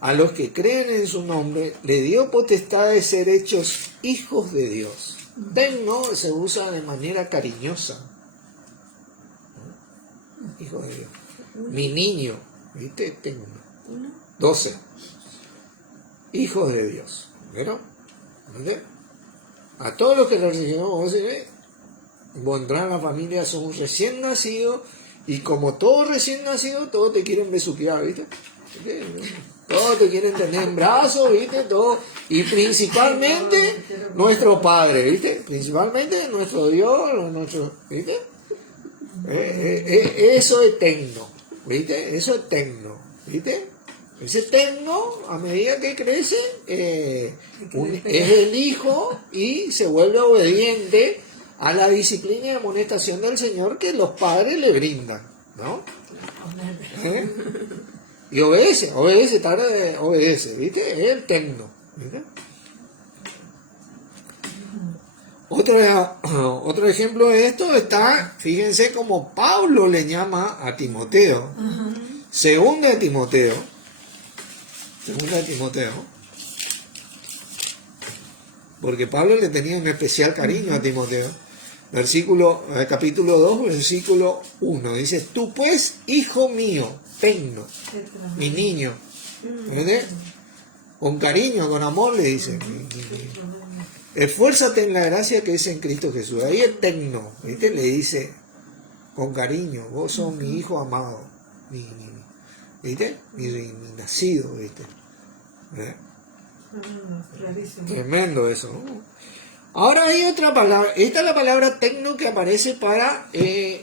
a los que creen en su nombre, le dio potestad de ser hechos hijos de Dios. Tecno se usa de manera cariñosa. Hijo de Dios. Mi niño, ¿viste? Tecno. 12. Hijos de Dios. ¿Vieron? ¿Viste? A todos los que recibieron, vendrán la familia, son recién nacidos, y como todos recién nacidos, todos te quieren besuquear, ¿viste? Todos te quieren tener en brazos, ¿viste? Todo. Y principalmente nuestro Padre, ¿viste? Principalmente nuestro Dios, ¿viste? Eso es tecno, ¿viste? Eso es tecno, ¿viste? Ese tecno, a medida que crece, es el hijo y se vuelve obediente a la disciplina y amonestación del Señor que los padres le brindan, ¿no? Y obedece, tarde obedece, ¿viste? Es el tecno, ¿viste? Otro ejemplo de esto está, fíjense como Pablo le llama a Timoteo, segunda de Timoteo, porque Pablo le tenía un especial cariño a Timoteo. Capítulo 2, versículo 1, dice, tú pues, hijo mío, tecno, mi niño, ¿verdad? Con cariño, con amor le dice, esfuérzate en la gracia que es en Cristo Jesús. Ahí el tecno, ¿viste? Le dice con cariño, vos sos mi hijo amado, ¿viste? Mi nacido, ¿viste? Tremendo eso, ¿no? Ahora hay otra palabra, esta es la palabra tecno que aparece para,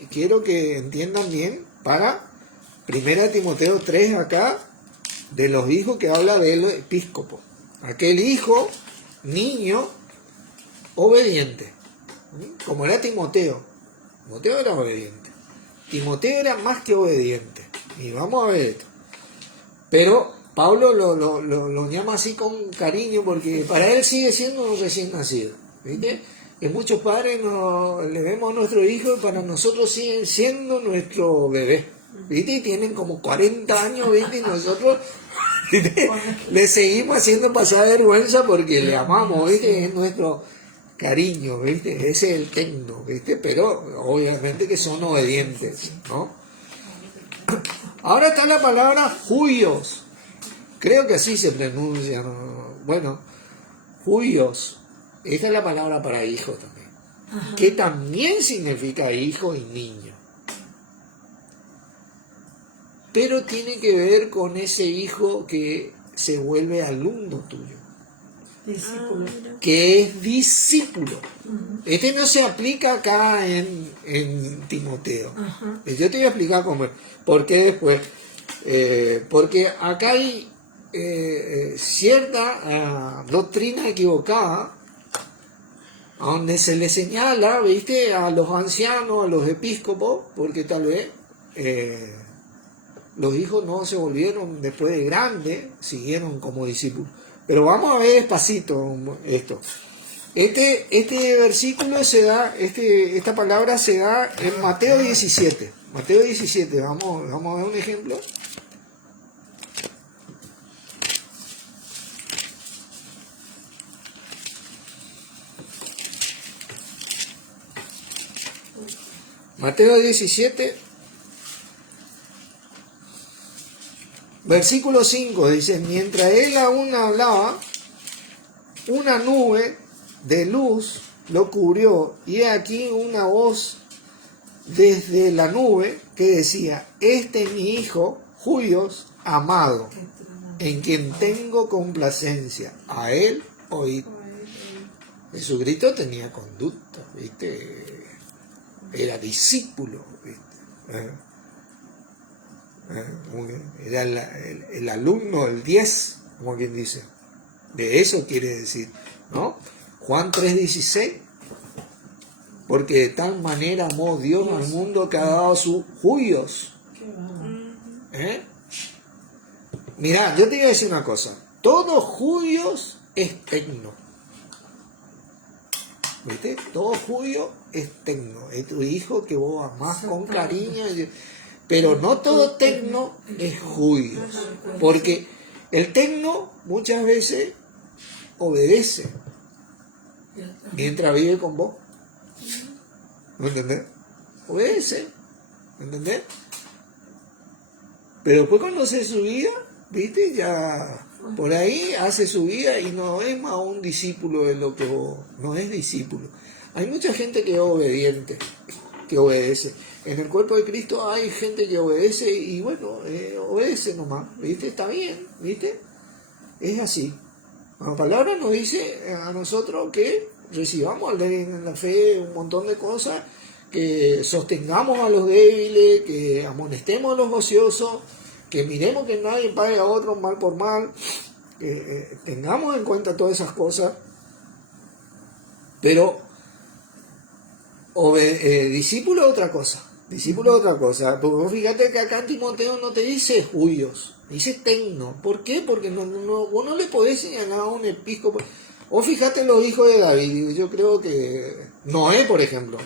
quiero que entiendan bien, para 1 Timoteo 3 acá, de los hijos que habla del episcopo. Aquel hijo, niño, obediente, como era Timoteo. Timoteo era obediente. Timoteo era más que obediente. Y vamos a ver esto. Pero Pablo lo llama así con cariño porque para él sigue siendo un recién nacido. ¿Viste? Que muchos padres le vemos a nuestro hijo y para nosotros siguen siendo nuestro bebé. ¿Viste? Y tienen como 40 años, ¿viste? Y nosotros, ¿viste? Le seguimos haciendo pasar vergüenza porque le amamos, ¿viste? Es nuestro cariño, ¿viste? Ese es el tecno, ¿viste? Pero obviamente que son obedientes, ¿no? Ahora está la palabra judíos. Creo que así se pronuncia, ¿no? Bueno, judíos. Esta es la palabra para hijo también. Ajá. Que también significa hijo y niño. Pero tiene que ver con ese hijo que se vuelve alumno tuyo. Discípulo. Que es discípulo. Este no se aplica acá en Timoteo. Ajá. Yo te voy a explicar cómo. ¿Por qué después? Porque acá hay cierta doctrina equivocada donde se le señala, ¿viste? A los ancianos, a los episcopos, porque tal vez los hijos no se volvieron después de grandes, siguieron como discípulos. Pero vamos a ver despacito esto. Este versículo se da, esta palabra se da en Mateo 17. Mateo 17, vamos a ver un ejemplo. Mateo 17, versículo 5, dice: mientras él aún hablaba, una nube de luz lo cubrió, y he aquí una voz desde la nube que decía: este es mi hijo, Judíos, amado, en quien tengo complacencia, a él oíd. Jesucristo tenía conducta, ¿viste? Era discípulo, ¿viste? Era el alumno, el 10, como quien dice. De eso quiere decir, ¿no? Juan 3:16. Porque de tal manera amó Dios al mundo que ha dado a sus judíos. Mirá, yo te voy a decir una cosa. Todos judíos es tecno. ¿Viste? Todo judío es tecno. Es tu hijo que vos amás con cariño. Pero no todo tecno es judío. Porque el tecno muchas veces obedece mientras vive con vos. ¿Me entendés? Obedece. ¿Me entendés? Pero después cuando hace su vida, ¿viste? Ya por ahí hace su vida y no es más un discípulo de lo que vos. No es discípulo. Hay mucha gente que es obediente, que obedece. En el cuerpo de Cristo hay gente que obedece y bueno, obedece nomás, ¿viste? Está bien, ¿viste? Es así. La palabra nos dice a nosotros que recibamos en la fe un montón de cosas, que sostengamos a los débiles, que amonestemos a los ociosos, que miremos que nadie pague a otro mal por mal, que tengamos en cuenta todas esas cosas, pero discípulo es otra cosa. Discípulo es otra cosa. Porque vos fíjate que acá en Timoteo no te dice judíos, dice tecno. ¿Por qué? Porque vos no le podés señalar a un episcopo. O fíjate los hijos de David. Yo creo que Noé, por ejemplo,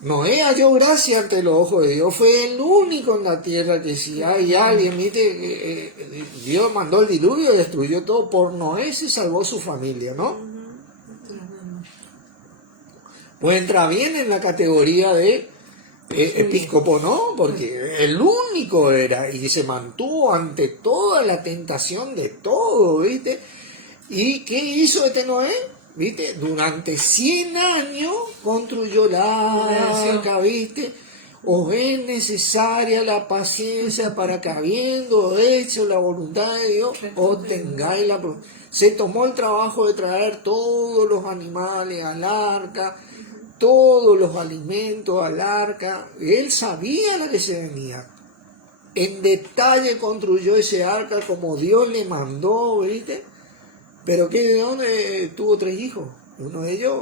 Noé halló gracia ante los ojos de Dios. Fue el único en la tierra que si hay alguien, ¿viste? Dios mandó el diluvio y destruyó todo. Por Noé se salvó su familia, ¿no? Pues entra bien en la categoría de episcopo, ¿no? Porque el único era y se mantuvo ante toda la tentación de todo, ¿viste? ¿Y qué hizo este Noé? ¿Viste? Durante 100 años construyó la arca, ¿viste? Os es necesaria la paciencia para que habiendo hecho la voluntad de Dios, obtengáis la promesa. Se tomó el trabajo de traer todos los animales al arca, todos los alimentos al arca. Él sabía lo que se venía. En detalle construyó ese arca como Dios le mandó, ¿viste? Pero que de dónde tuvo 3 hijos. Uno de ellos,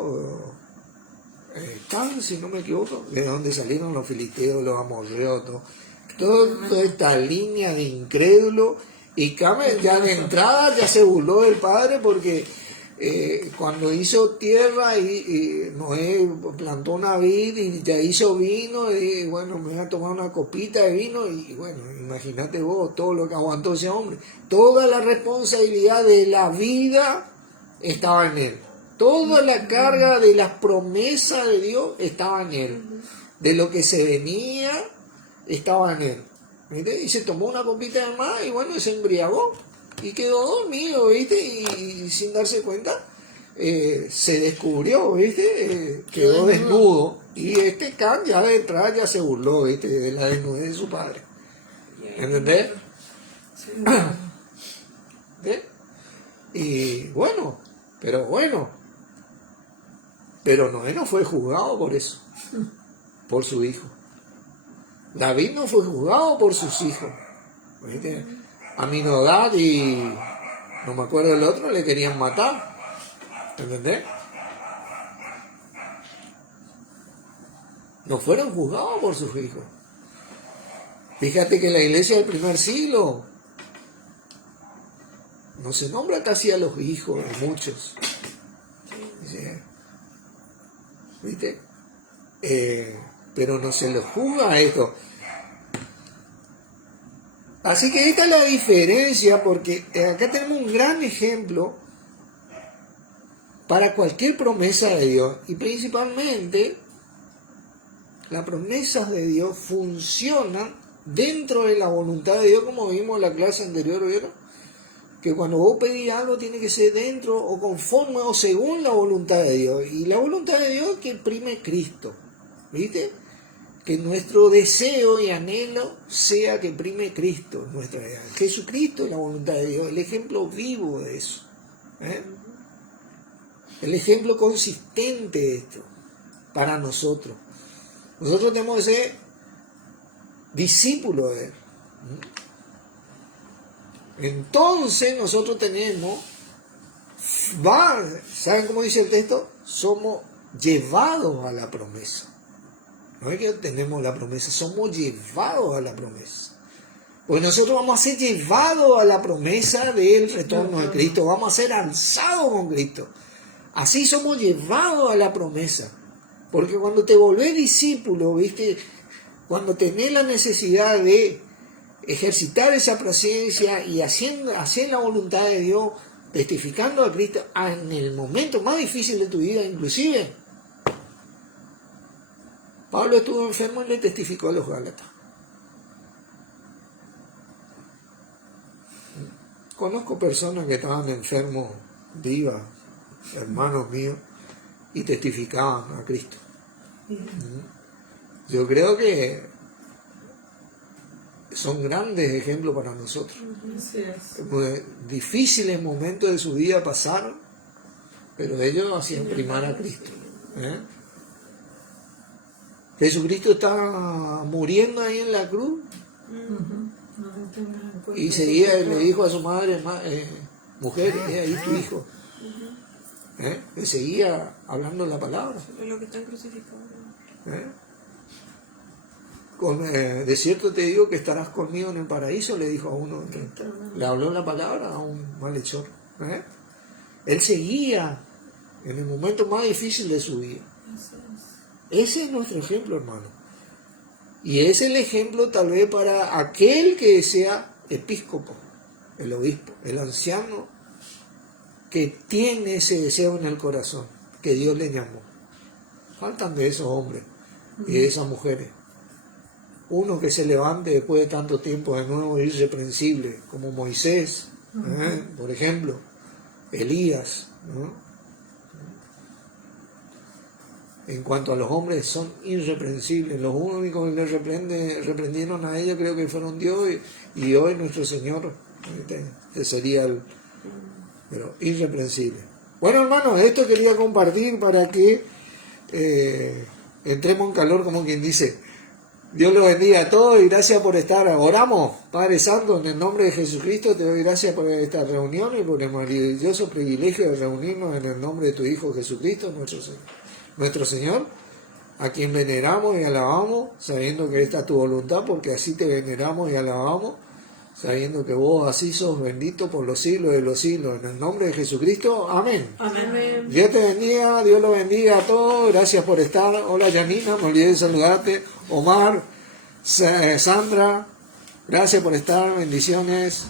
Can, si no me equivoco, de donde salieron los filisteos, los amorreos, toda esta línea de incrédulos. Y Cam ya de entrada ya se burló del padre porque cuando hizo tierra y Noé plantó una vid y ya hizo vino, y bueno, me voy a tomar una copita de vino, y bueno, imagínate vos todo lo que aguantó ese hombre. Toda la responsabilidad de la vida estaba en él. Toda la carga de las promesas de Dios estaba en él. De lo que se venía estaba en él. ¿Viste? Y se tomó una copita de más y bueno, se embriagó y quedó dormido, ¿viste? Y sin darse cuenta se descubrió, ¿viste? Quedó desnudo. Y Can ya de entrada ya se burló, ¿viste? De la desnudez de su padre. ¿Entendés? ¿Ve? Y bueno, pero Noé no fue juzgado por eso, por su hijo. David no fue juzgado por sus hijos. ¿Viste? Aminadab y no me acuerdo el otro le querían matar. ¿Entendés? No fueron juzgados por sus hijos. Fíjate que la iglesia del primer siglo no se nombra casi a los hijos de muchos. ¿Viste? Pero no se los juzga a esto. Así que esta es la diferencia, porque acá tenemos un gran ejemplo para cualquier promesa de Dios, y principalmente las promesas de Dios funcionan dentro de la voluntad de Dios, como vimos en la clase anterior, ¿vieron? Que cuando vos pedís algo tiene que ser dentro o conforme o según la voluntad de Dios, y la voluntad de Dios que prime Cristo, ¿viste? Que nuestro deseo y anhelo sea que prime Cristo, nuestra vida. Jesucristo es la voluntad de Dios, el ejemplo vivo de eso, el ejemplo consistente de esto para nosotros. Nosotros tenemos que ser discípulos de Él. Entonces nosotros tenemos, ¿saben cómo dice el texto? Somos llevados a la promesa. No es que tenemos la promesa, somos llevados a la promesa. Porque nosotros vamos a ser llevados a la promesa del retorno de Cristo, vamos a ser alzados con Cristo. Así somos llevados a la promesa. Porque cuando te volvés discípulo, ¿viste? Cuando tenés la necesidad de ejercitar esa presencia y hacer la voluntad de Dios, testificando a Cristo en el momento más difícil de tu vida, inclusive. Pablo estuvo enfermo y le testificó a los Gálatas. Conozco personas que estaban enfermos, vivas, hermanos míos, y testificaban a Cristo. Yo creo que son grandes ejemplos para nosotros. Difíciles momentos de su vida pasaron, pero ellos hacían primar a Cristo. Jesucristo está muriendo ahí en la cruz y seguía, le dijo a su madre, mujer, ahí tu hijo. Le seguía hablando la palabra. Lo que están crucificados. De cierto te digo que estarás conmigo en el paraíso, le dijo a uno que le habló la palabra a un malhechor. Él seguía en el momento más difícil de su vida. Ese es nuestro ejemplo, hermano. Y es el ejemplo tal vez para aquel que sea episcopo, el obispo, el anciano, que tiene ese deseo en el corazón, que Dios le llamó. Faltan de esos hombres y de esas mujeres. Uno que se levante después de tanto tiempo de nuevo irreprensible, como Moisés, por ejemplo, Elías, ¿no? En cuanto a los hombres, son irreprensibles. Los únicos que le reprendieron a ellos creo que fueron Dios y hoy nuestro Señor. Ese sería pero irreprensible. Bueno, hermanos, esto quería compartir para que entremos en calor, como quien dice. Dios los bendiga a todos y gracias por estar. Oramos, Padre Santo, en el nombre de Jesucristo te doy gracias por esta reunión y por el maravilloso privilegio de reunirnos en el nombre de tu Hijo Jesucristo, nuestro Señor, a quien veneramos y alabamos, sabiendo que esta es tu voluntad, porque así te veneramos y alabamos, sabiendo que vos así sos bendito por los siglos de los siglos. En el nombre de Jesucristo, amén. Amén. Dios te bendiga, Dios lo bendiga a todos, gracias por estar. Hola Yanina, me olvidé de saludarte. Omar, Sandra, gracias por estar, bendiciones.